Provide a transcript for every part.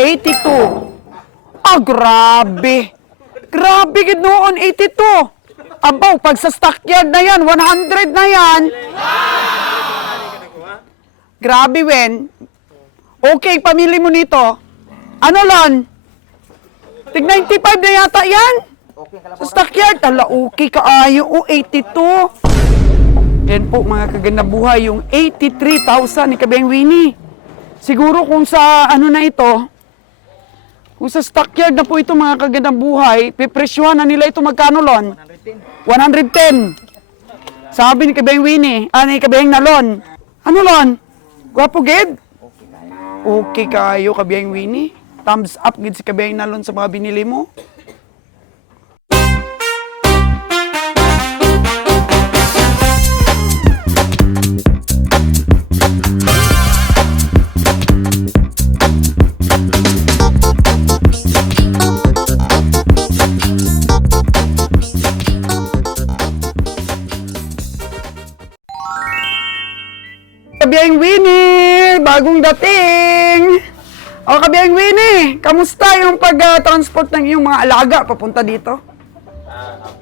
82. Ah, grabe. Grabe gid noon, 82. Abaw, pag sa stockyard na yan, 100 na yan. Grabe, Wen. Okay, pamili mo nito. Ano, Lon? Tig 95 na yata yan. Sa stockyard, ala, okay kaayo. O, 82. Yan po, mga kaganda buhay, yung 83,000 ni Kabeng Winnie. Siguro kung sa ano na ito, kung sa stockyard na po ito, mga kagandang buhay, pipresyuhan na nila ito magkano, Lon? 110. Sabi ni Kabeng Winnie, ni Kabeng Nalon. Ano, Lon? Gwapo, gid? Okay kayo, Kabeng Winnie. Thumbs up, gid si Kabeng Nalon sa mga binili mo. Kabeng Winnie, bagong dating. O, Kabeng Winnie, kamusta yung pag-transport ng iyong mga alaga papunta dito?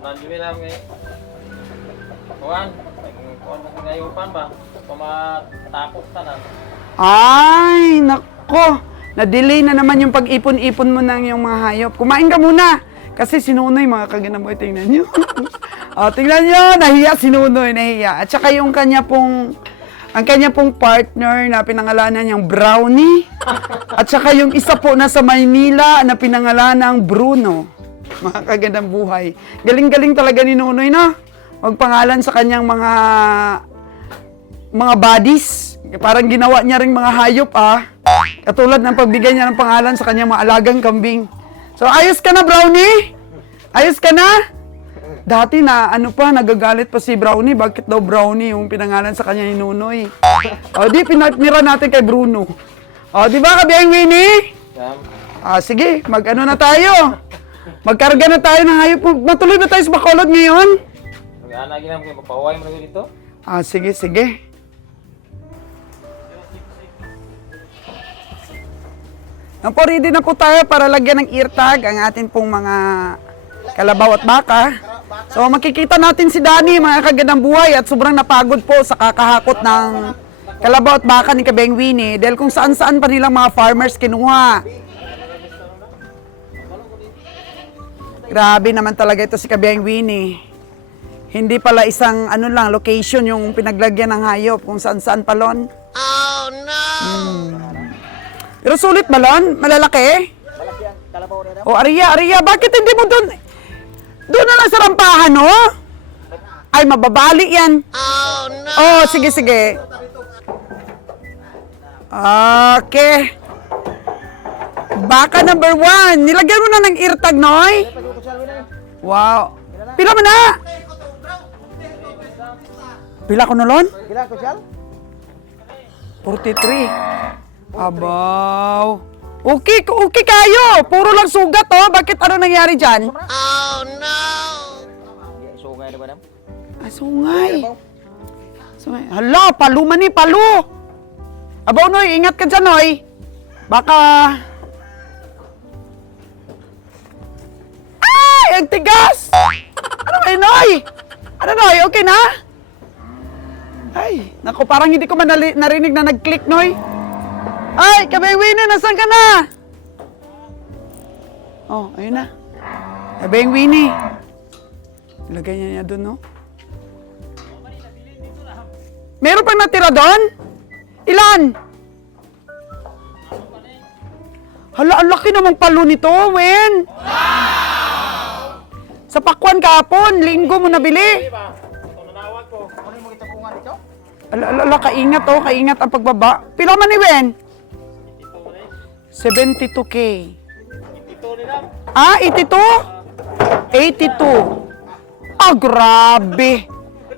Nandiyo lang ngayon. Kuhan, ngayon ba? Pamatapos ka na. Ay, nako. Na-delay na naman yung pag-ipon-ipon mo ng iyong mga hayop. Kumain ka muna. Kasi si Nunoy, mga kaganaboy, tingnan nyo. Tingnan nyo, nahiya si Nunoy, nahiya. At saka yung kanya pong... Ang kanya pong partner na pinangalanan niyang Brownie. At saka yung isa po na sa Maynila na pinangalanang Bruno. Mga kagandang buhay. Galing-galing talaga ni Nunoy, no? Magpangalan sa kanyang mga buddies. Parang ginawa niya ring mga hayop, Katulad ng pagbigay niya ng pangalan sa kanyang mga alagang kambing. So, ayos ka na, Brownie? Ayos ka na? Dati na, nagagalit pa si Brownie. Bakit daw Brownie yung pinangalan sa kanya ni Nunoy? O, di, pinatmira natin kay Bruno. O, di ba, Kabeng Winnie? Sige, mag-ano na tayo. Magkarga na tayo ng hayop. Matuloy na tayo sa Bacolod ngayon. Mag-aanagin naman kayo, magpaway mo na dito. Sige, sige. Po, ready na po tayo para lagyan ng ear tag ang atin pong mga kalabaw at baka. So makikita natin si Danny, mga kagandang buhay, at sobrang napagod po sa kakahakot ng kalabaw at baka ni Kabeng Winnie dahil kung saan-saan pa nilang mga farmers kinuha. Grabe naman talaga ito si Kabeng Winnie. Hindi pala isang location yung pinaglagyan ng hayop kung saan-saan pa, Lon. Oh no! Pero sulit ba, Lon? Malalaki? Malaki ang kalabaw nila. O, Aria, bakit hindi mo doon? Doon na lang sa rampahan, no? Ay, mababali yan. Oh, no! Oh, sige. Okay. Baka number 1. Nilagyan mo na ng ear tag, Noy? Wow. Pila mo na? Pila ko na, Lon? Kailan ko siya? 43. Abaw. Okay kayo. Puro lang sugat, Bakit ano nangyari dyan? Sungay na ba nam? Sungay. Hala, palu man ni, palu. Abaw, Noy, ingat ka dyan, Noy. Baka... Ay, ang tigas! Ano ba, Noy? Ano, Noy, okay na? Ay, naku, parang hindi ko man narinig na nag-click, Noy. Ay, Kabeng Winnie, nasan ka na? Oh, ayun na. Kabeng Winnie. Ilagay niya doon, no? Meron pang natira doon? Ilan? Hala, ang laki namang palo nito, Wen. Wow! Sa pakwan kahapon, linggo mo nabili. Ano yung mga itapungan dito? Ala, kaingat ang pagbaba. Pila man ni Wen? 72K. 82? 82. Grabe.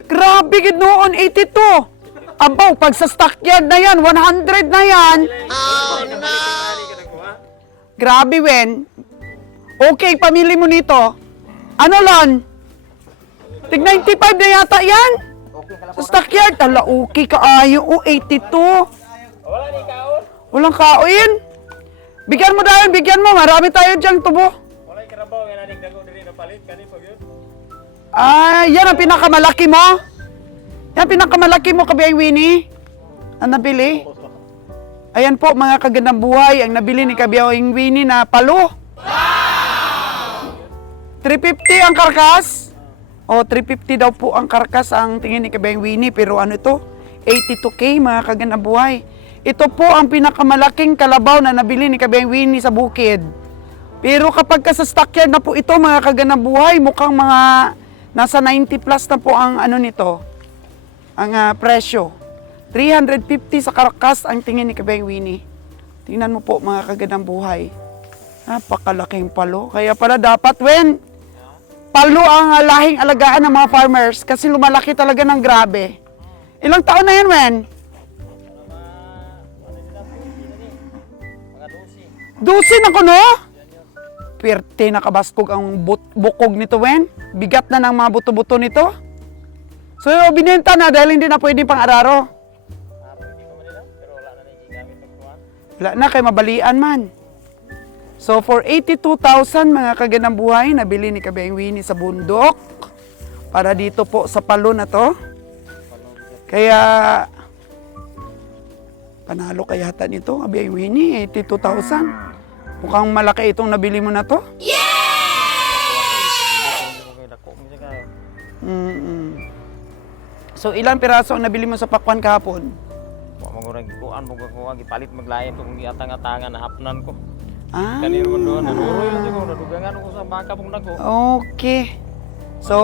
Grabe gid noon, 82. Abaw, pag sa stockyard na yan, 100 na yan. Oh, no! Grabe, Wen. Okay, pamili mo nito. Ano, Lon? Tig 95 na yata yan. Sa stockyard, ala, okay kaayo. 82. Wala ni kaon. Walang kain. Bigyan mo dahil, bigyan mo. Marami tayo dyan tubo. Walay karabaw, yan aning dago diri na palit, kani pag yun. Yan ang pinakamalaki mo. Yan pinakamalaki mo, Kabiyang Winnie. Ang nabili. Ayan po, mga kagandang buhay, ang nabili ni Kabiyang Winnie na palo. 350 ang karkas. O, 350 daw po ang karkas ang tingin ni Kabiyang Winnie. Pero ano ito? 82K, mga kagandang buhay. Ito po ang pinakamalaking kalabaw na nabili ni Kabiyang Winnie sa bukid. Pero kapag ka sa stockyard na po ito, mga kagandang buhay, mukhang mga nasa 90 plus na po ang ano nito, ang presyo. 350 sa karkas ang tingin ni Kabiyang Winnie. Tingnan mo po, mga kagandang buhay. Napakalaking palo. Kaya pala dapat, palo ang lahing alagaan ng mga farmers kasi lumalaki talaga ng grabe. Ilang taon na yan, Wen? Mga 12 na kuno? Pwerte nakabaskog ang bukog nito, Wen. Bigat na ng mga buto-buto nito. So, binenta na dahil hindi na pwede pang araro. hindi ko manila, pero wala na naigamit ng kuwan. Wala na, kay mabalian man. So, for 82,000 mga kagandang buhay, nabili ni Kabiyang Winnie sa bundok. Para dito po sa palo na to. Kaya, panalo kaya yata nito, Kabiyang Winnie, 82,000. Mukhang malaki itong nabili mo na to. So, ilang piraso ang nabili mo sa pakwan kahapon? Magurang kuan mo ko gipalit maglayan ko kung giatang-atangan na hapnan ko. Ah, Kaniro man doon, naduroy lang ko, nadugangan ko sa baka pong nako. okay. So,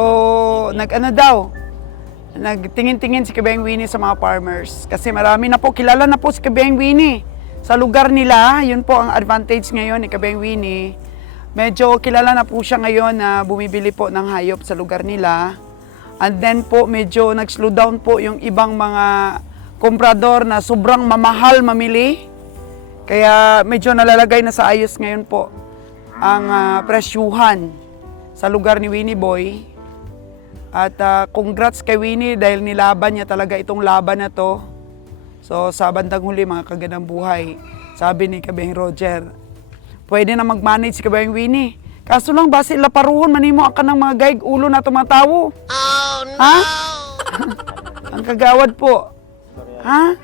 nag-ano daw? Nagtingin-tingin si Kabiyang Winnie sa mga farmers. Kasi marami na po, kilala na po si Kabiyang Winnie. Sa lugar nila, yun po ang advantage ngayon ni Kabiyang Winnie. Medyo kilala na po siya ngayon na bumibili po ng hayop sa lugar nila. And then po, medyo nag-slow down po yung ibang mga komprador na sobrang mamahal mamili. Kaya medyo nalalagay na sa ayos ngayon po ang presyuhan sa lugar ni Winnie Boy. At congrats kay Winnie dahil nilaban niya talaga itong laban na to. So sa bandang huli mga kagandang buhay, sabi ni Kabiyang Roger, pwede na mag-manage si Kabiyang Winnie. Kaso lang base laparuhon manimo ka ng mga gaig ulo na tumatawo. Oh no! Ha? Ang kagawad po. Ha?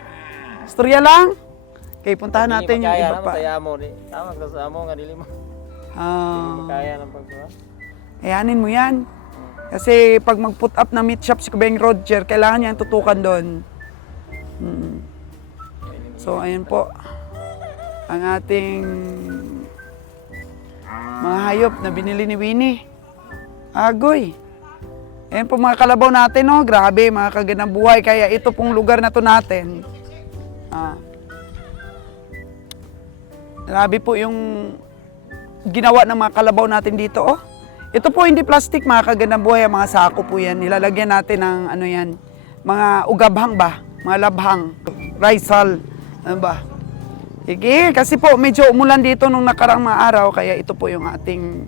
Storya lang? Okay, puntahan natin yung iba pa. Kaya mo, tama ka sa amo nga dili mo. Kaya ng pagkuha. Ayanin mo yan. Kasi pag mag-put up na meat shop si Kabiyang Roger, kailangan niya yung tutukan doon. So, ayun po. Ang ating mga hayop na binili ni Winnie. Agoy. Ayan po mga kalabaw natin, no? Grabe, mga kagandang buhay. Kaya ito pong lugar na to natin. Grabe po yung ginawa ng mga kalabaw natin dito, oh. Ito po hindi plastic, mga kagandang buhay. Mga sako po yan. Nilalagyan natin ng ano yan, mga ugabhang ba? Mga labhang. Rice hull. Ano ba? Sige, kasi po medyo umulan dito nung nakarang mga araw. Kaya ito po yung ating,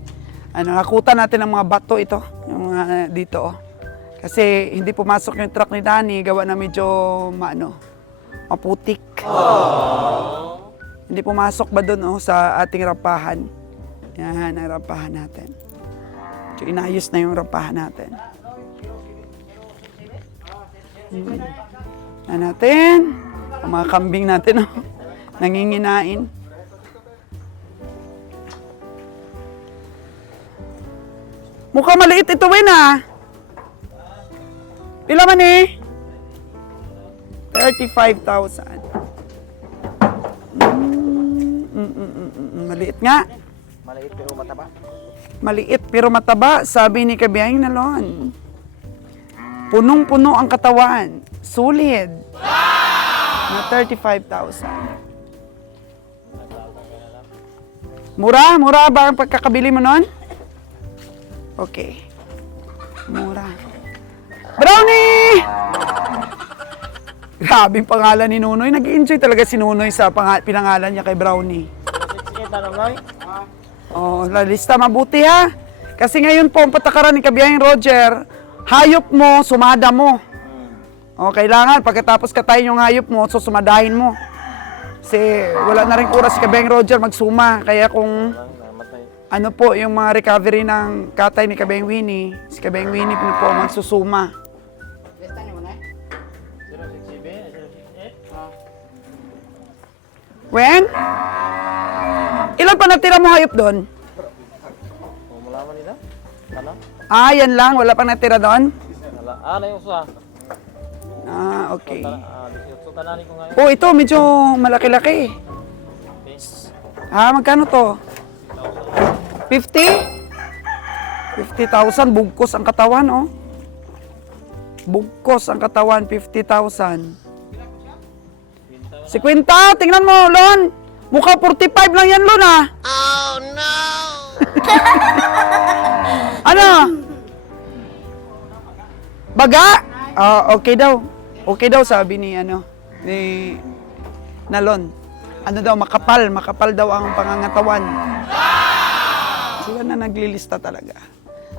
nakutan natin ng mga bato ito. Yung dito, oh. Kasi hindi pumasok yung truck ni Danny. Gawa na medyo, maputik. Hindi pumasok ba doon, oh, sa ating rampahan. Yan, ang rampahan natin. So, inayos na yung rampahan natin. Natin. Ang mga kambing natin, oh, nanginginain. Mukhang maliit ito, Win, ah. Pila man eh? 35,000. Maliit nga. Maliit pero mataba. Maliit pero mataba, sabi ni Kabiyang Nalon. Punong-puno ang katawan. Solid. Na 35,000. Mura? Mura ba ang pagkakabili mo nun? Okay. Mura. Brownie! Grabing pangalan ni Nunoy. Nag-enjoy talaga si Nunoy sa pinangalan niya kay Brownie. Sige, tanong Noy. Oh, lalista mabuti ha. Kasi ngayon po, ang patakaran ni Kabiyang Roger, hayop mo, sumada mo. O, kailangan, pagkatapos katayin yung hayop mo, so sumadahin mo. Kasi wala na rin oras si Kabeng Roger magsuma. Kaya kung Namatay. ano po yung mga recovery ng katay ni Kabeng Winnie, si Kabeng Winnie po magsusuma. When? Ilan pa natira mo hayop doon? O malaman nila? Ano? Ah, yan lang. Wala pa natira doon? Wala. Na yung usa. Ah, okay. 18 tanani ko ngayon. Oh, ito medyo malaki-laki. Ah, magkano to? 50? 50,000. Bugkos ang katawan, oh. Bugkos ang katawan, 50,000. 50, tingnan mo, Lon. Mukha 45 lang yan, Lon, ah. Oh, no! Ano? Baga? Ah, okay daw. Okay daw, sabi ni, ni Nalon. Ano daw, makapal daw ang pangangatawan. Sila na naglilista talaga.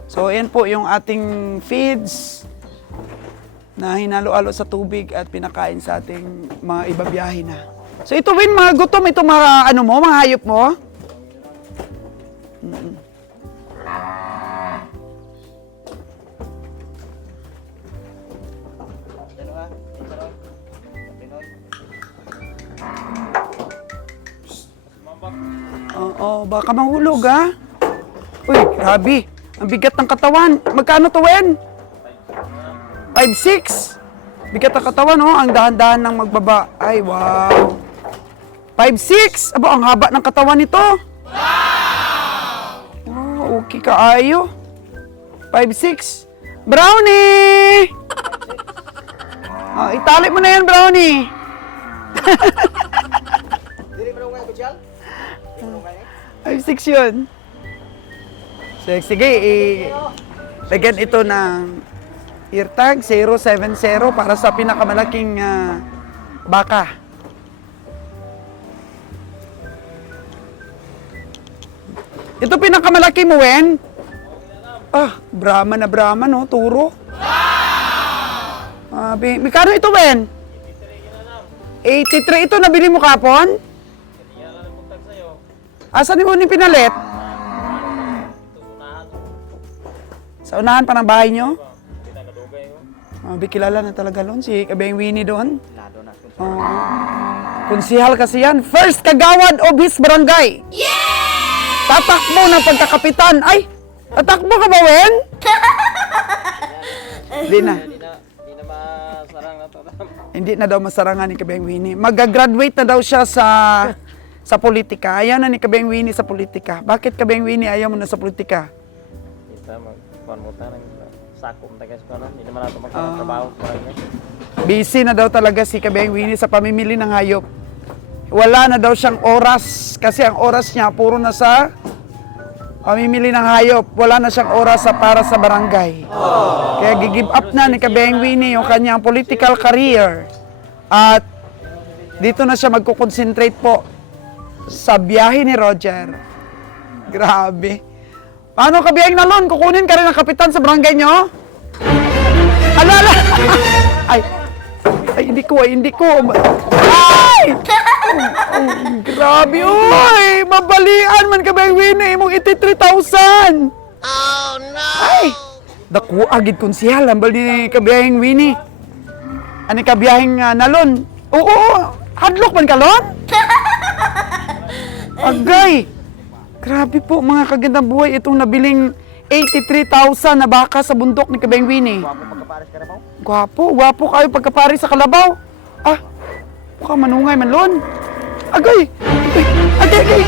So, yan po yung ating feeds na hinalo-alo sa tubig at pinakain sa ating mga ibabiyahe na. So ito Win, mga gutom, ito mga mga hayop mo? Oo, baka mahulog ha. Uy, grabe. Ang bigat ng katawan. Magkano to, Wen? 5'6". Bigat ang katawan, oh. Ang dahan-dahan ng magbaba. Ay, wow. 5'6". Aba, ang haba ng katawan nito. Wow! Oh, okay kaayo. 5'6". Brownie! Oh, itali mo na yan, Brownie. Dili mo nga kutsal? 5'6" yun. Sige, lagyan ito ng ear tag 070 para sa pinakamalaking baka. Ito pinakamalaki mo, Wen? Ah, Brahma na Brahma, no? Turo. Mikano ito, Wen? 83. Ito, nabili mo kapon? Asan mo ni pinalit? Sa unahan pa ng bahay nyo? Kilala na talaga doon, si Kabeng Winnie doon. Lado na. Konsihal kasi yan. First kagawad of his barangay. Yeah! Tatakbo ng pagkakapitan. Ay! Tatakbo ka ba, Wen? Hindi na. Hindi na masarang na to. Hindi na daw masarangan ni Kabeng Winnie. Mag-graduate na daw siya sa politika. Ayaw na ni Kabeng Winnie sa politika. Bakit Kabeng Winnie ayaw mo na sa politika? Kita magpanmutan ng sakom tagas ko na. Hindi naman nato magtrabaho sa kanya. Busy na daw talaga si Kabeng Winnie sa pamimili ng hayop. Wala na daw siyang oras kasi ang oras niya puro na sa pamimili ng hayop. Wala na siyang oras para sa barangay. Kaya gigive up na ni Kabeng Winnie yung kanyang political career. At dito na siya magkukonsentrate po sa biyahe ni Roger. Grabe. Paano ka biyang nalon? Kukunin ka rin ang kapitan sa barangay nyo? Alala! Ay, hindi ko. Ay! Grabe, uy! Mabalian man ka ba yung Winnie? Imong 83,000! Oh, no! Ay! Daku, agid konsihal. Ang bali ni kabiyahing Winnie. Ano kabiyahing nalon? Oo! Hadlok man ka, Lon? Agay! Grabe po, mga kagandang buhay. Itong nabiling 83,000 na baka sa bundok ni Kabeng Winnie. Wapo pagkapares ka na mo? Gwapo kayo pagkapari sa kalabaw. Ah, mukhang manungay man, Lon. Agay! Agay!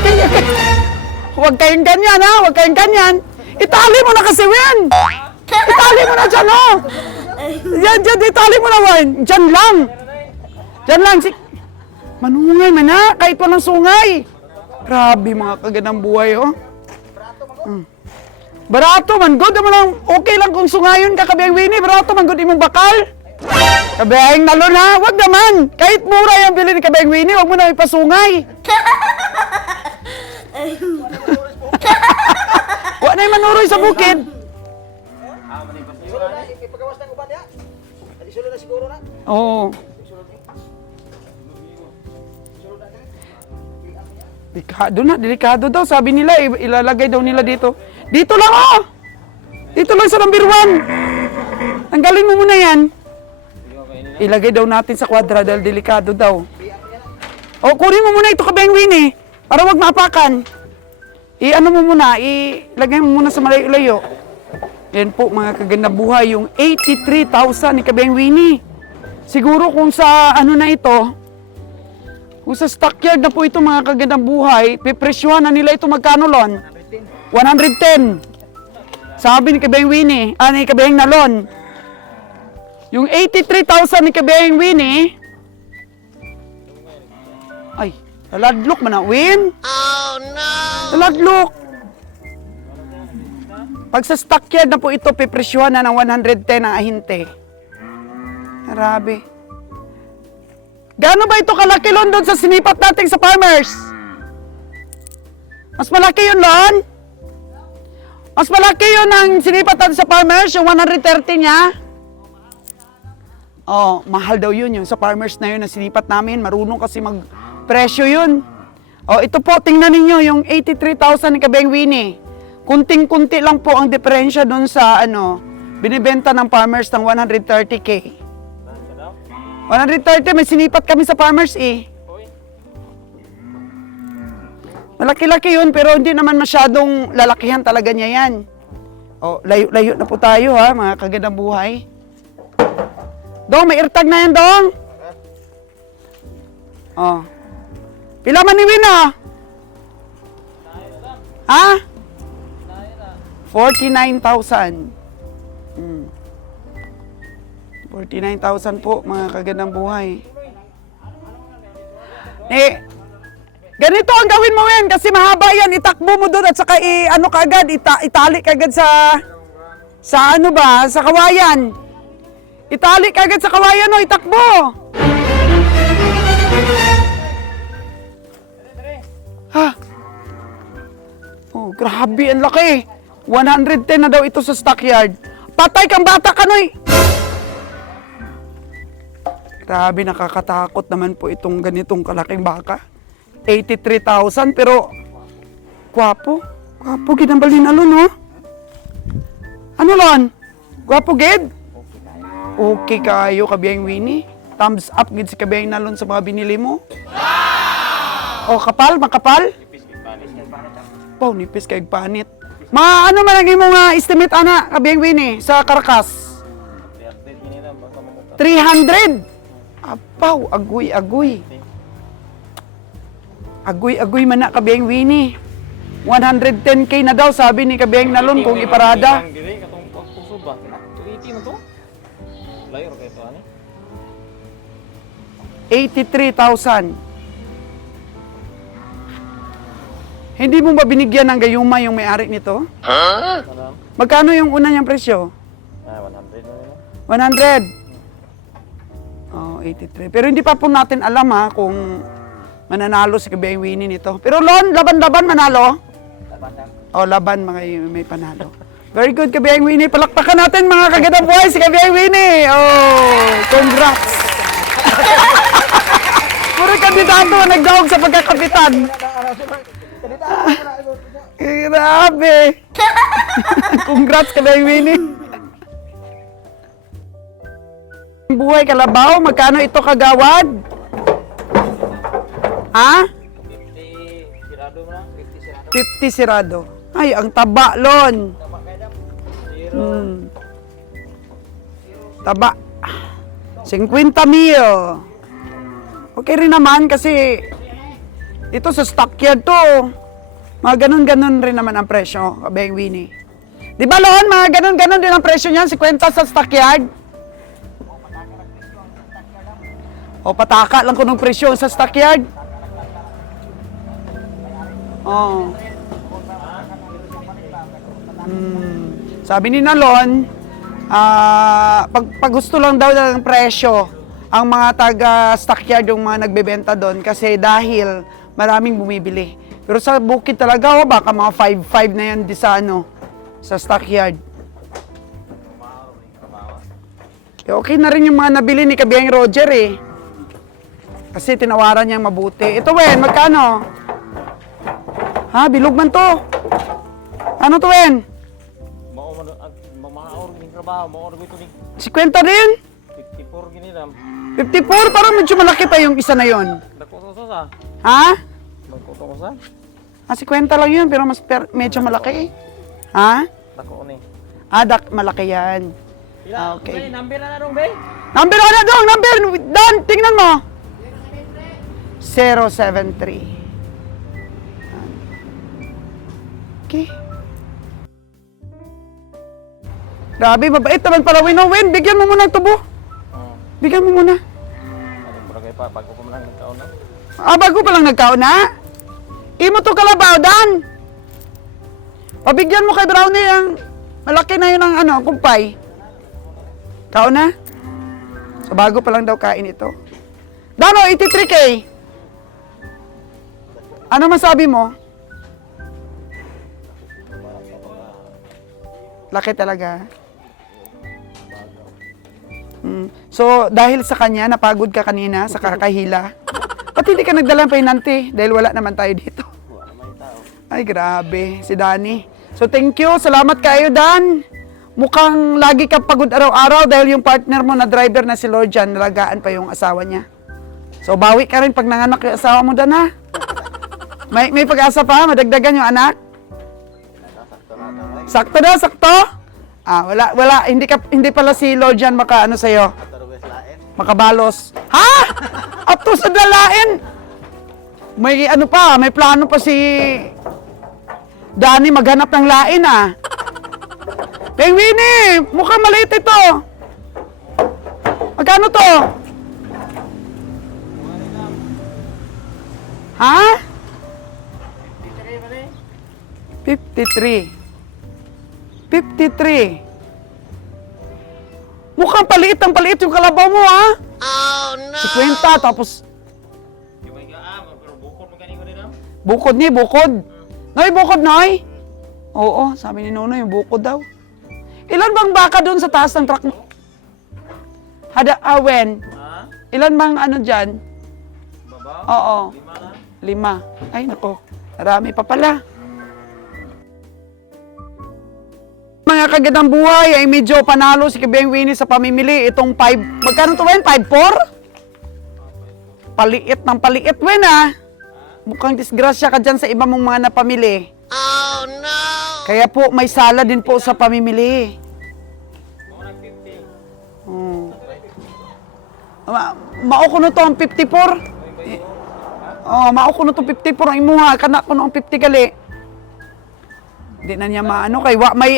Huwag kayong ganyan, ha? Huwag kayong ganyan. Itali mo na kasi, Wen! Itali mo na dyan, oh! Yan, itali mo na, Wen! Dyan lang! Manungay man, ha? Kahit walang sungay. Grabe, mga kagandang buhay, oh. Barato man, good naman lang. Okay lang kung sungayon ka, Kabeng Winnie. Barato man, good imong bakal. Kabeng nalon, ha? Wag naman. Kahit mura yung bili ni Kabeng Winnie, wag mo na ipasungay. Wag na yung manuroy sa bukid. Sulod na, ipagawas ng uban ya. Sulod na siguro na. Oo. Delikado na, delikado daw. Sabi nila, ilalagay daw nila dito. Dito lang, oh! Dito lang sa number 1. Tanggalin mo muna yan. Ilagay daw natin sa kwadra dahil delikado daw. O, kunin mo muna ito Kabeng Winnie. Para wag maapakan. I-ano mo muna, ilagay mo muna sa malayo-layo. Yan po mga kaganda buhay, yung 83,000 ni Kabeng Winnie. Siguro kung sa ano na ito, kung sa stockyard na po ito mga kagandang buhay, pipresyuhan na nila ito magkano lon? 110. Sabi ni Kabeng Winnie, ni Kabeng Nalon. Yung 83,000 ni Kabeng Winnie, ay, naladlok man na, Win. Oh no! Naladlok. Pag sa stockyard na po ito, pipresyuhan na ng 110 ang ahinte. Grabe. Gaano ba ito kalaki, Lon, doon sa sinipat natin sa farmers? Mas malaki yun, Lon? Mas malaki yun ang sinipat natin sa farmers, yung 130 niya? Oh, mahal daw yun, yung sa farmers na yun na sinipat namin. Marunong kasi mag-presyo yun. Oh, ito po, tingnan ninyo, yung 83,000 ni Kabeng Winnie. Kunting-kunti lang po ang diferensya doon sa, binibenta ng farmers ng 130K. 130, may sinipat kami sa farmers Malaki-laki yun, pero hindi naman masyadong lalakihan talaga niya yan. O, layo-layo na po tayo ha, mga kagandang buhay. Dong, may airtag na yan, Dong. O. Pila man ni Win, Ha? 49,000. 49,000 po, mga kagandang buhay. Ganito ang gawin mo yan, kasi mahaba yan. Itakbo mo doon at saka kaagad, itali kaagad sa sa kawayan. Itali kaagad sa kawayan, itakbo. Ha? Oh, grabe, ang laki. 110 na daw ito sa stockyard. Patay kang bata ka, Noy. Grabe, nakakatakot naman po itong ganitong kalaking baka. 83,000, pero gwapo. Gwapo, ginambal ni Nalon, no? Ano, Lon? Gwapo, Ged? Okay kayo, Kabeng Winnie. Thumbs up, Ged, si Kabeng Nalon sa mga binili mo. Wow! O, kapal, makapal? Wow, nipis kay panit. Ano man lagi mo nga estimate, Kabeng Winnie, sa Caracas? 300? Apaw, agoy-agoy. Agoy-agoy man na Kabeng Winnie. 110K na daw, sabi ni Kabeng Nalon kung iparada. 83,000. Hindi mo ba binigyan ng gayuma yung may-ari nito? Magkano yung una niyang presyo? 100. Oh, 83. Pero hindi pa po natin alam kung mananalo si Kabeng Winnie nito. Pero Lon, laban-laban manalo? Oh, laban may panalo. Very good, Kabeng Winnie. Palakpakan natin mga kagandang buhay si Kabeng Winnie. Oh, congrats. Puro kandidato nagdawag sa pagkakapitan. Grabe. Congrats, Kabeng Winnie. Buhay Kalabaw, magkano ito kagawad? Ha? 50 sirado. Ay, ang taba, Lon. Taba. 50 mil. Okay rin naman kasi ito sa stockyard to. Mga ganun-ganun rin naman ang presyo, Kabeng Winnie. Di ba, Lon? Mga ganun-ganun din ang presyo niyan, 50 sa stockyard. O, pataka lang ko ng presyo sa stockyard. Oh. Sabi ni Nalon, pag gusto lang daw ng presyo ang mga taga-stockyard yung mga nagbebenta doon kasi dahil maraming bumibili. Pero sa bukid talaga, baka mga 5-5 na yan di sa sa stockyard. Okay na rin yung mga nabili ni Kabeng Roger Kasi tinawaran niyang mabuti. Ito, Wen, magkano? Ha, bilog man to. Ano to, Wen? Mamaor gining trabaho, maor ko ito ni 50 din? 54 gini dam. 54? Parang medyo malaki pa yung isa na yon. Dako to sa. Ha? Dako to sa. Ah, 50 lang yun, pero medyo malaki. Ha? Dako ni. Ah, malaki yan. Ah, okay. Bay, number na dong, bay. Number ano dong? Number! Dan, tingnan mo. 073. Okay. Grabe, mabait naman pala, Win. Bigyan mo muna ng tubo. Bigyan mo muna. Ano ba kay pa bago pa man nagkaon na? Ah, bago pa lang nagkaon na? Imo to kalabaw, Dan. Pabigyan mo kay Brownie ang malaki na yun ang kumpay. Kaon na? So, bago pa lang daw kain ito. Dano, 83K. Ano masabi mo? Laki talaga. So, dahil sa kanya, napagod ka kanina sa kakahila. Pati hindi ka nagdala ng painante dahil wala naman tayo dito. Ay, grabe. Si Danny. So, thank you. Salamat kayo, Dan. Mukhang lagi ka pagod araw-araw dahil yung partner mo na driver na si Lord Jan, nalagaan pa yung asawa niya. So, bawi ka rin pag nanganak yung asawa mo, Dan, ha? May pag-asa pa? Madagdagan yung anak? Sakto na, sakto? Ah, wala. Hindi pala si Lord Jan makaano sa'yo. Makabalos. Ha? At to sa dalain. May ano pa, may plano pa si Danny maghanap ng lain, ah. Penguini, mukhang maliit ito. Magkano to? Ha? 53. 53. Mukhang paliit yung kalabaw mo, ha? Oh, no! 50, tapos... pero bukod mo kanino din ah? Bukod niya, bukod. Noy, bukod, Noy? Oo, sabi ni Nonoy, yung bukod daw. Ilan bang baka doon sa taas ng truck mo? Wen? Ha? Ilan bang ano dyan? Baba? Oo. 5 na? 5. Ay, nako. Marami pa pala. Mga kagandang buhay ay medyo panalo si Kabeng Winnie sa pamimili. Itong 5, magkano to, Wen? 5-4? Paliit ng paliit, Wen, ah. Mukhang disgrasya ka dyan sa iba mong mga napamili. Oh, no! Kaya po, may sala din po sa pamimili. Mga 50. Hmm. Maukuno to ang 54. Oh, maukuno to 54 ang imuha. Kanak ko noong 50 gali. Hindi na niya maano kay wa may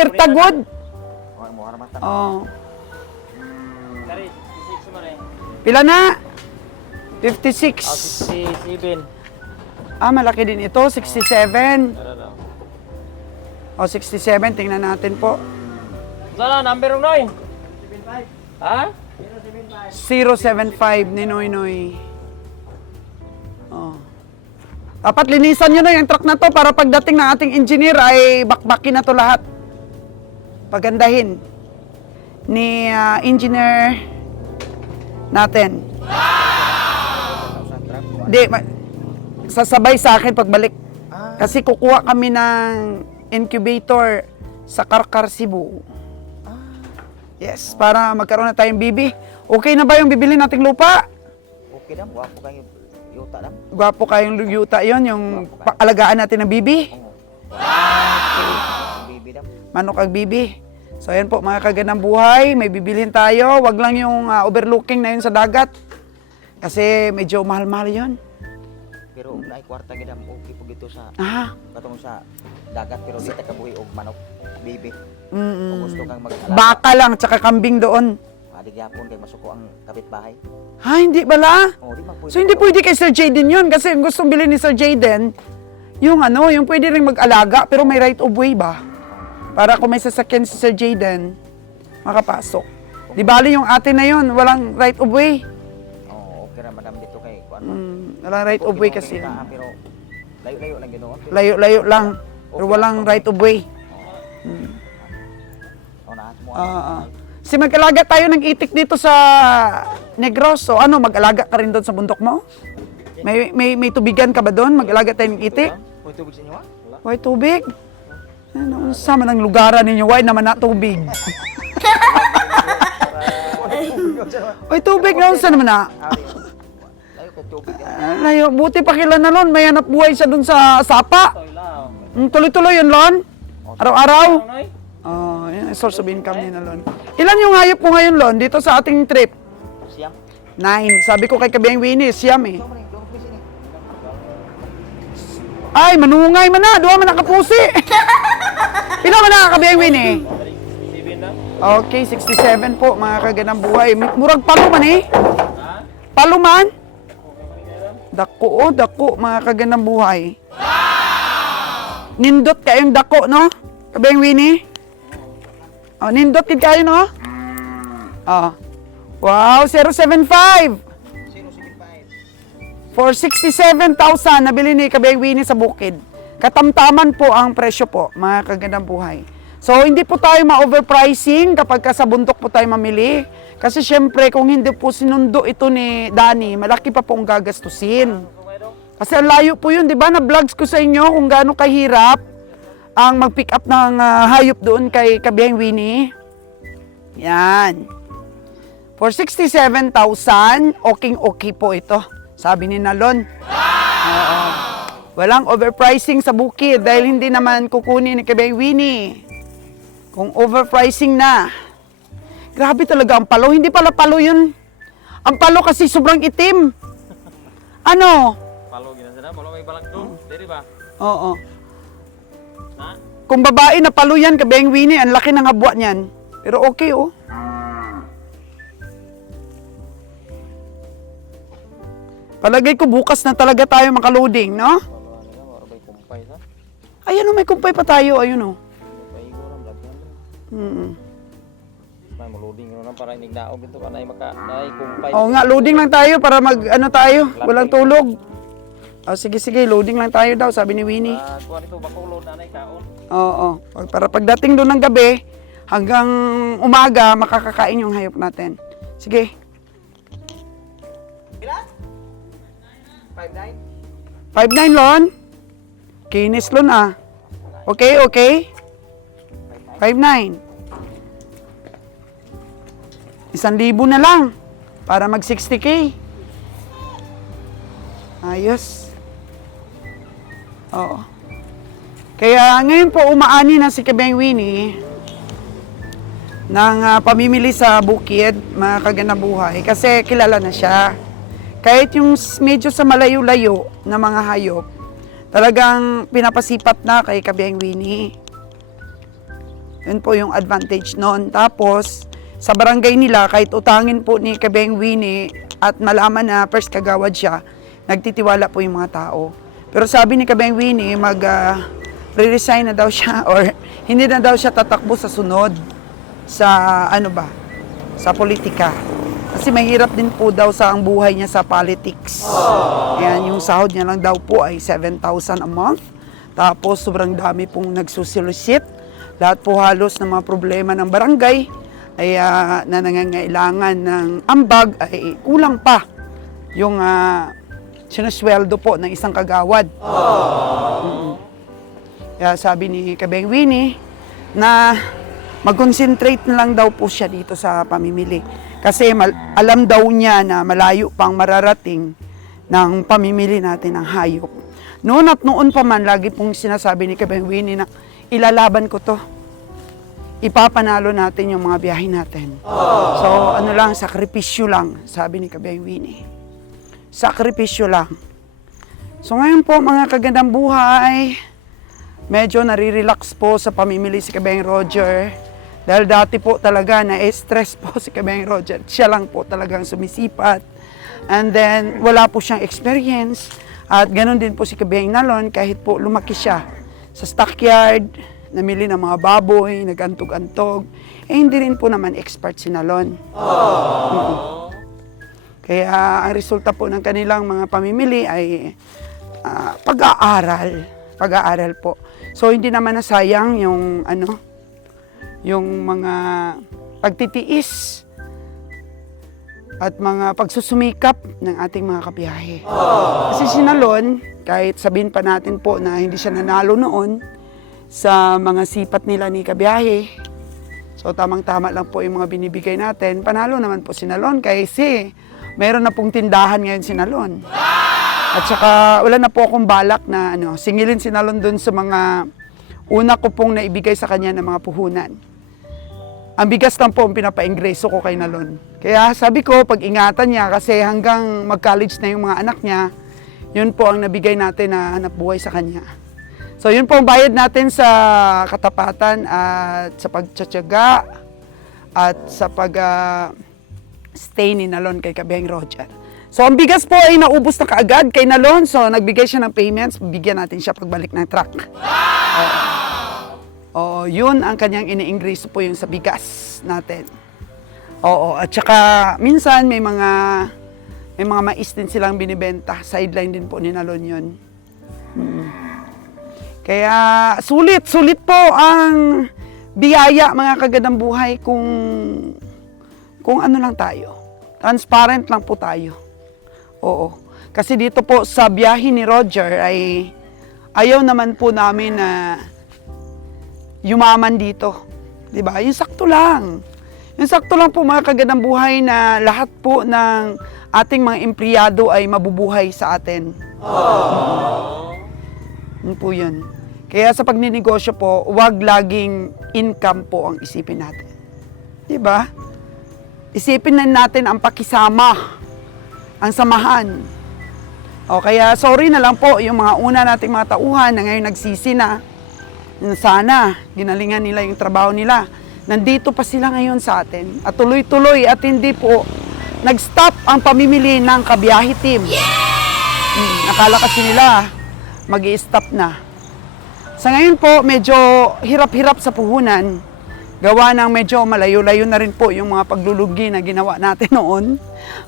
irtagod. Oh. Kari, 56 man eh. Pila na? 56. 67. Ah, malaki din ito, 67. Tara daw. O, 67, tingnan natin po. Sana, number ng Noy? 75. Ha? 075 ni Noy Noy. Oh. Dapat linisan nyo na yung truck na to para pagdating ng ating engineer ay bakbakin na to lahat. Pagandahin ni engineer natin. Di, sasabay sa akin pagbalik. Kasi kukuha kami ng incubator sa Karkar, Cebu. Yes, para magkaroon na tayong bibi. Okay na ba yung bibili nating lupa? Okay lang, wapo kayo yuta lang. Gwapo kayong yuta yon, yung alagaan natin ng bibi. Bibi lang. Manok ag bibi. So ayan po mga kagandang buhay, may bibilhin tayo. Wag lang yung overlooking na yun sa dagat. Kasi medyo mahal-mahal yun. Pero naay kwarta gidam okay po gito sa katong sa dagat pero dito ka buhi og manok, bibi. Kung gusto kang mag-alaga. Baka lang, tsaka kambing doon. Adi gyapon kay masuko ang kapitbahay. Ha, hindi bala? Oh, di magpwede. So hindi pwede kay Sir Jaden yun kasi ang gustong bilhin ni Sir Jaden, yung yung pwede rin mag-alaga pero may right of way ba? Para kung may sasakyan si Sir Jaden, makapasok. Di bali yung atin na yun, walang right of way. Oh, okay ra madam dito kay kuan. Walang right of way kasi. Pero layo-layo lang ginoon. Layo-layo lang, pero walang right of way. Oh, naas mo. Si mag-alaga tayo ng itik dito sa Negros. So mag-alaga ka rin doon sa bundok mo? May tubigan ka ba doon? Mag-alaga tayo ng itik? tubig sa inyo ha? Way tubig? Ano, sama ng lugaran ninyo, way naman na tubig. Way tubig na, saan naman na? Layo kay tubig. Layo, buti pa kila na Lon, may hanap buhay siya dun sa sapa. Toy lang. Tuloy-tuloy yun, Lon. Araw-araw. Noy? Oh, yun, source of income niya na, Lon. Ilan yung hayop mo ngayon, Lon, dito sa ating trip? Siyam. 9. Sabi ko kay Kabiyang Winnie, siyam eh. Ito man yung pis ini. Ay, manungay man na, duwa man nakapusi. Pila man na, Kabiyang Winnie? 7 na? Okay, 67 po, mga kaganang buhay. Murag palo man eh. Ha? Palo man. Dako, dako, mga kaganang buhay. Nindot kayong dako, no? Kabiyang Winnie? Oh, nindot kid kayo, no? Oh. Wow, 075. 075. For 67,000 nabili ni Kabiyang Winnie sa bukid. Katamtaman po ang presyo po, mga kagandang buhay. So, hindi po tayo ma-overpricing kapag sa bundok po tayo mamili. Kasi syempre, kung hindi po sinundo ito ni Danny, malaki pa pong gagastusin. Kasi ang layo po yun, di ba? Na-vlogs ko sa inyo kung gaano kahirap ang mag-pick up ng hayop doon kay Kabiyang Winnie. Yan. For 67,000, okay po ito. Sabi ni Nalon. Oo. Walang overpricing sa bukid dahil hindi naman kukunin ni Kabiyang Winnie. Kung overpricing na. Grabe talaga ang palo. Hindi pala palo yun. Ang palo kasi sobrang itim. Ano? Palo gina sana, palo may balag doon. Diri ba? Oo. Na? Kung babae na palo yan, Kabiyang Winnie, ang laki ng habwa niyan. Pero okay oh. Palagay ko bukas na talaga tayo makaloading, no? Palo nila, wala bay kumpay sa. Ayun oh, may kumpay pa tayo. Ayun oh. Paigo lang vlog yan. May loading na para inig naog ito kanay maka nay kumpay. Oo nga, loading lang tayo para mag ano tayo. Walang tulog. Oh, sige, loading lang tayo daw, sabi ni Winnie. Kuha nito bako load na nay kaon. Oo. Para pagdating doon ng gabi, hanggang umaga, makakakain yung hayop natin. Sige. Pila? 59. 5'9", Lon. Kinis, Lon, ah. Okay. 5'9". 1,000 na lang para mag 60K. Ayos. Oo. Kaya ngayon po umaani na si Kabiyang Winnie ng pamimili sa bukid, mga kagandang buhay, kasi kilala na siya. Kahit yung medyo sa malayo-layo na mga hayop, talagang pinapasipat na kay Kabiyang Winnie. Yun po yung advantage nun. Tapos, sa barangay nila, kahit utangin po ni Kabiyang Winnie at malaman na first kagawad siya, nagtitiwala po yung mga tao. Pero sabi ni Kabiyang Winnie, re-resign na daw siya or hindi na daw siya tatakbo sa sunod sa sa politika. Kasi mahirap din po daw sa ang buhay niya sa politics. Ayan, yung sahod niya lang daw po ay 7,000 a month. Tapos sobrang dami pong nagsusolicit. Lahat po halos ng mga problema ng barangay ay na nangangailangan ng ambag ay kulang pa yung sinusweldo po ng isang kagawad. Kaya sabi ni Kabiyang Winnie na mag-concentrate na lang daw po siya dito sa pamimili. Kasi alam daw niya na malayo pang mararating ng pamimili natin ng hayop. Noon at noon pa man, lagi pong sinasabi ni Kabiyang Winnie na ilalaban ko to. Ipapanalo natin yung mga biyahe natin. So, sakripisyo lang, sabi ni Kabiyang Winnie. Sakripisyo lang. So, ngayon po, mga kagandang buhay, medyo nare-relax po sa pamimili si Kabiyang Roger. Dahil dati po talaga na-stress po si Kabiyang Roger. Siya lang po talagang sumisipat. And then, wala po siyang experience. At ganoon din po si Kabiyang Nalon, kahit po lumaki siya sa stockyard, namili ng mga baboy, nagantog-antog. Hindi rin po naman expert si Nalon. Kaya ang resulta po ng kanilang mga pamimili ay pag-aaral. Pag-aaral po. So, hindi naman nasayang yung mga pagtitiis at mga pagsusumikap ng ating mga kabiyahe. Kasi si Nalon, kahit sabihin pa natin po na hindi siya nanalo noon sa mga sipat nila ni kabiyahe, so tamang-tama lang po yung mga binibigay natin, panalo naman po si Nalon kasi meron na pong tindahan ngayon si Nalon. At saka wala na po akong balak na singilin si Nalon dun sa mga una ko pong naibigay sa kanya ng mga puhunan. Ang bigas lang po ang pinapaingreso ko kay Nalon. Kaya sabi ko, pag-ingatan niya kasi hanggang mag-college na yung mga anak niya, yun po ang nabigay natin na hanap buhay sa kanya. So yun po ang bayad natin sa katapatan at sa pagtsatsaga at sa pag-stay ni Nalon kay Kabeng Roger. So ang bigas po ay naubos na kaagad kay Nalon. So nagbigay siya ng payments, bigyan natin siya pagbalik ng truck. Oo, yun ang kanyang ini-ingreso po yung sa bigas natin. Oo, at saka minsan may mga mais din silang binibenta. Sideline din po ni Nalon yun. Kaya sulit po ang biyaya mga kagandang buhay kung ano lang tayo. Transparent lang po tayo. Oo. Kasi dito po sa biyahe ni Roger ay ayaw naman po namin na yumaman dito. 'Di ba? Yung sakto lang. Yung sakto lang po mga kagandang buhay na lahat po ng ating mga empleyado ay mabubuhay sa atin. Yun po yun. Kaya sa pagninegosyo po, huwag laging income po ang isipin natin. 'Di ba? Isipin na natin ang pakisama, ang samahan. O kaya sorry na lang po yung mga una nating mga tauhan na ngayon nagsisi na. Sana ginalingan nila yung trabaho nila. Nandito pa sila ngayon sa atin at tuloy-tuloy at hindi po nag-stop ang pamimili ng kabiyahe team. Nakala kasi nila mag-i-stop na. Sa ngayon po medyo hirap-hirap sa puhunan. Gawa ng medyo malayo-layo na rin po yung mga paglulugi na ginawa natin noon.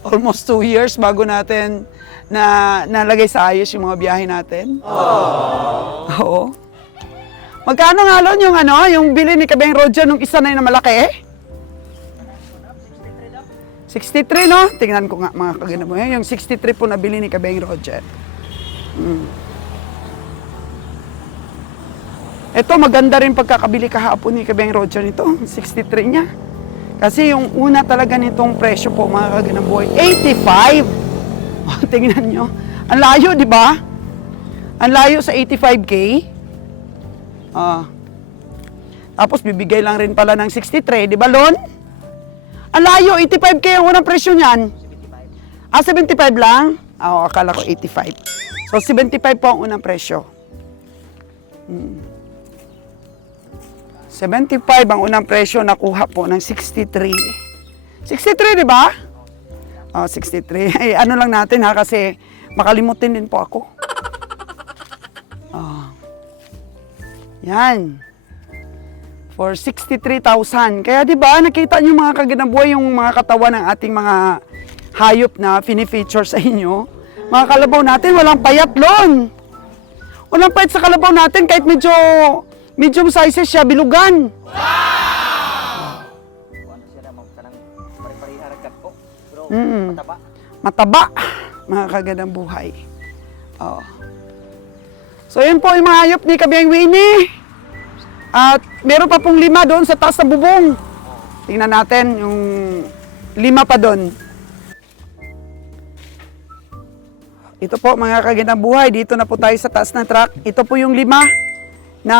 Almost 2 years bago natin na nalagay sa ayos yung mga biyahe natin. Oo. Magkano nga lon yung bili ni Kabeng Roger nung isa na yun na malaki? 63, no? Tingnan ko nga mga kaganda mo. Yung 63 po na bili ni Kabeng Roger. Ito, maganda rin pagkakabili kahapon ni Kabeng Roger nito. 63 niya. Kasi yung una talaga nitong presyo po, mga kaganda boy, 85! Tingnan nyo. Ang layo, di ba? Ang layo sa 85K. Tapos bibigay lang rin pala ng 63, di ba Lon? Ang layo, 85K ang unang presyo niyan. 75 lang? Akala ko 85. So 75 po ang unang presyo. 75 ang unang presyo, nakuha po ng 63. 63, di ba? 63. Ay, ano lang natin ha, kasi makalimutin din po ako. Yan. For 63,000. Kaya 'di ba, nakita niyo mga kagandang buhay yung mga katawan ng ating mga hayop na fini-feature sa inyo. Mga kalabaw natin walang payat lon. Walang payat sa kalabaw natin kahit medium sizes siya, bilugan. Ano siya na magtanang pare-pareharagat po. Pero mataba. Mataba, mga kagandang buhay. So yun po yung mga hayop ni Kabeng Winnie. At meron pa pong 5 doon sa taas ng bubong. Tingnan natin yung 5 pa doon. Ito po mga kagandang buhay. Dito na po tayo sa taas ng truck. Ito po yung 5 na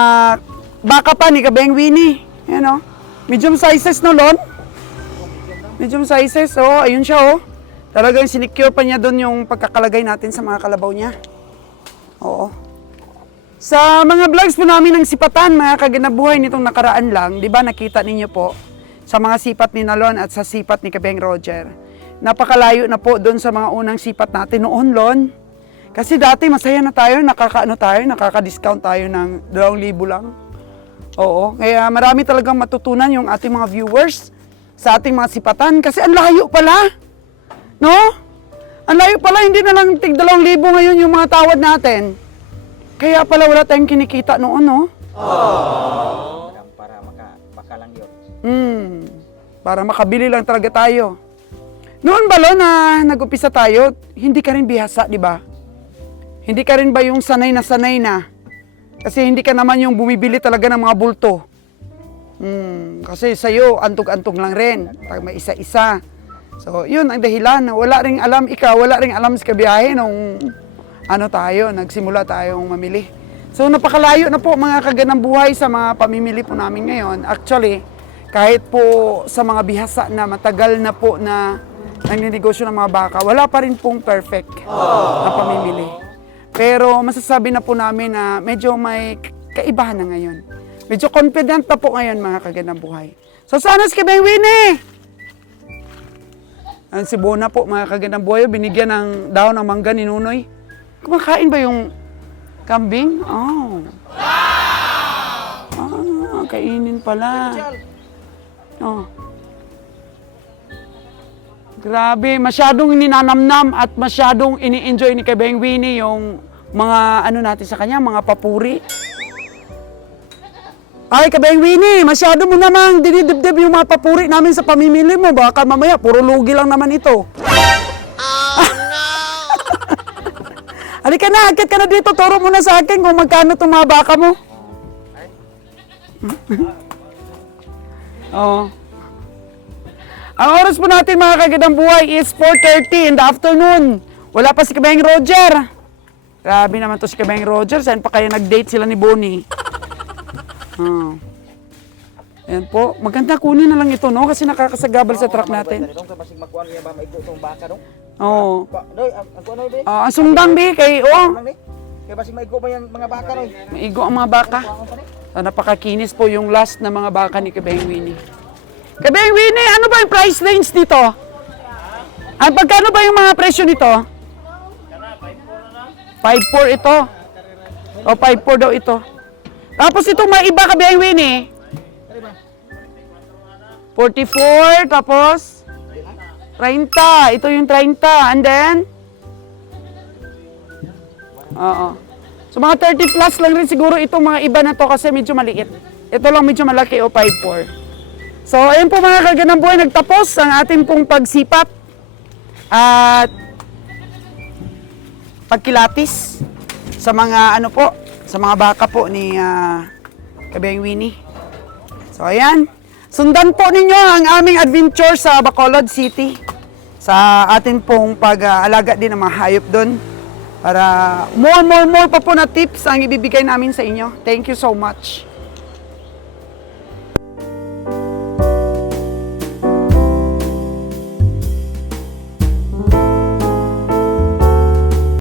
baka pa ni Kabeng Winnie. Ayan o. Medium sizes no, Lon? Medium sizes. Ayun siya o. Talagang sinicure pa niya doon yung pagkakalagay natin sa mga kalabaw niya. Oo. Sa mga vlogs po namin ng sipatan, mga kaganabuhay nitong nakaraan lang, di ba nakita ninyo po sa mga sipat ni Nalon at sa sipat ni Kabeng Roger. Napakalayo na po doon sa mga unang sipat natin noon, Lon. Kasi dati masaya na tayo, nakaka-discount tayo ng 2,000 lang. Oo, kaya marami talagang matutunan yung ating mga viewers sa ating mga sipatan. Kasi ang layo pala, no? Ang layo pala, hindi na lang tig 2,000 ngayon yung mga tawad natin. Kaya pala wala tayong kinikita noon, no? Para baka lang yun. Para makabili lang talaga tayo. Noon ba, Lo, na nag-upisa tayo, hindi ka rin bihasa, di ba? Hindi ka rin ba yung sanay na? Kasi hindi ka naman yung bumibili talaga ng mga bulto. Kasi sa'yo, antog-antog lang rin. Pag may isa-isa. So, yun ang dahilan. Wala ring alam ikaw, wala ring alam sa kabiyahe nung nagsimula tayong mamili. So, napakalayo na po mga kaganang buhay sa mga pamimili po namin ngayon. Actually, kahit po sa mga bihasa na matagal na po na nagninegosyo ng mga baka, wala pa rin pong perfect na pamimili. Pero masasabi na po namin na medyo may kaibahan na ngayon. Medyo confident na po ngayon mga kagandang buhay. So sana si Kabeng Winnie! Ang si Bona po mga kagandang buhay, binigyan ng daon ng mangga ni Nunoy. Kumakain ba yung kambing? Oh. Kainin pala. Oh. Grabe, masyadong ninanamnam at masyadong ini-enjoy ni Kabeng Winnie yung mga natin sa kanya, mga papuri. Ay, Kabeng Winnie, masyado mo namang dinidibdib yung mga papuri namin sa pamimili mo. Baka mamaya, puro lugi lang naman ito. Oh, no! Halika na, akit ka na dito. Turo mo na sa akin kung magkano itong mga baka mo. Oh. Ang oras po natin mga kagandang buhay is 4:30 in the afternoon. Wala pa si Kabeng Roger. Grabe naman to si Kabeng Roger. Saan pa kaya nag-date sila ni Bonnie? Ayan po. Maganda kunin na lang ito, no? Kasi nakakasagabal sa truck natin. Oo. Ang sungdang, Bi. Kaya basig maigo ba yung mga baka, Noy? maigo ang mga baka. Napakakinis po yung last na mga baka ni Kabeng Winnie. Kabeng Winnie, ano ba yung price range dito? Pagkano ba yung mga presyo nito? 5.4 ito. O 5.4 daw ito. Tapos itong mga iba, Kabeng Winnie. 44, tapos 30. Ito yung 30. And then? Oo. So mga 30 plus lang rin siguro itong mga iba na to kasi medyo maliit. Ito lang medyo malaki o 5.4. So, ayun po mga kagandang buhay, nagtapos ang ating pong pagsipat at pagkilatis sa mga sa mga baka po ni Kabeng Winnie. So, ayan. Sundan po ninyo ang aming adventure sa Bacolod City sa ating pong pag-alaga din ng mga hayop doon para more pa po na tips ang ibibigay namin sa inyo. Thank you so much.